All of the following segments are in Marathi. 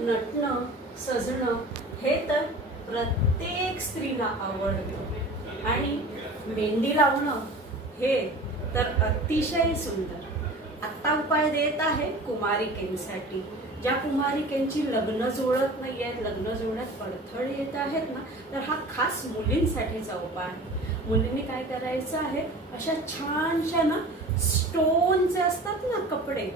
नटणं सजणं हे तर प्रत्येक स्त्रीला आवडतं आणि मेहंदी लावणं हे तर अतिशय सुंदर. आत्ता उपाय देत आहे कुमारिकेंसाठी. ज्या कुमारिकेंची लग्न जुळत नाही आहेत, लग्न जुळण्यात अडथळे येत आहेत ना, तर हा खास मुलींसाठीचा उपाय आहे. मुलींनी काय करायचं आहे, अशा छानशा ना स्टोनचे असतात ना कपडे,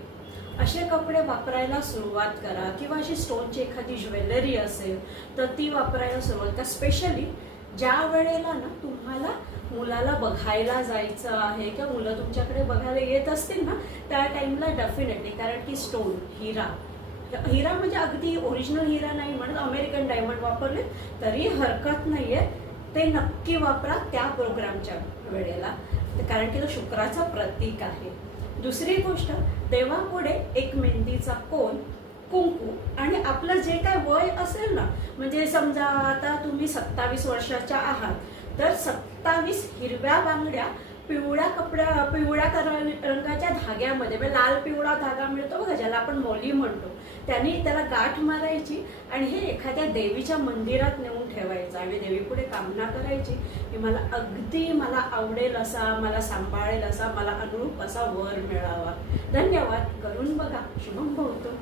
असे कपडे वापरायला सुरुवात करा. किंवा अशी स्टोनची एखादी ज्वेलरी असेल तर ती वापरायला सुरुवात करा. स्पेशली ज्या वेळेला ना तुम्हाला मुलाला बघायला जायचं आहे किंवा मुलं तुमच्याकडे बघायला येत असतील ना, त्या टाइमला डेफिनेटली, कारण की स्टोन हिरा हिरा म्हणजे अगदी ओरिजिनल हिरा नाही म्हणत, अमेरिकन डायमंड वापरले तरी हरकत नाहीये. ते नक्की वापरा त्या प्रोग्रामच्या वेळेला, कारण की तो शुक्राचा प्रतीक आहे. दुसरी गोष्ट, देवापुढे एक मेहंदीचा कोन, कुंकू आणि आपलं जे काय वय असेल ना, म्हणजे समजा आता तुम्ही 27 वर्षाच्या आहात तर 27 हिरव्या बांगड्या पिवळ्या रंगाच्या धाग्यामध्ये, म्हणजे लाल पिवळा धागा मिळतो बघा ज्याला आपण मौली म्हणतो, त्यांनी त्याला गाठ मारायची आणि हे एखाद्या देवीच्या मंदिरात नेऊन ठेवायचं आणि देवीपुढे कामना करायची की मला आवडेल असा, मला सांभाळेल असा, मला अनुरूप असा वर मिळावा. धन्यवाद. करून बघा. शुभम भवतो.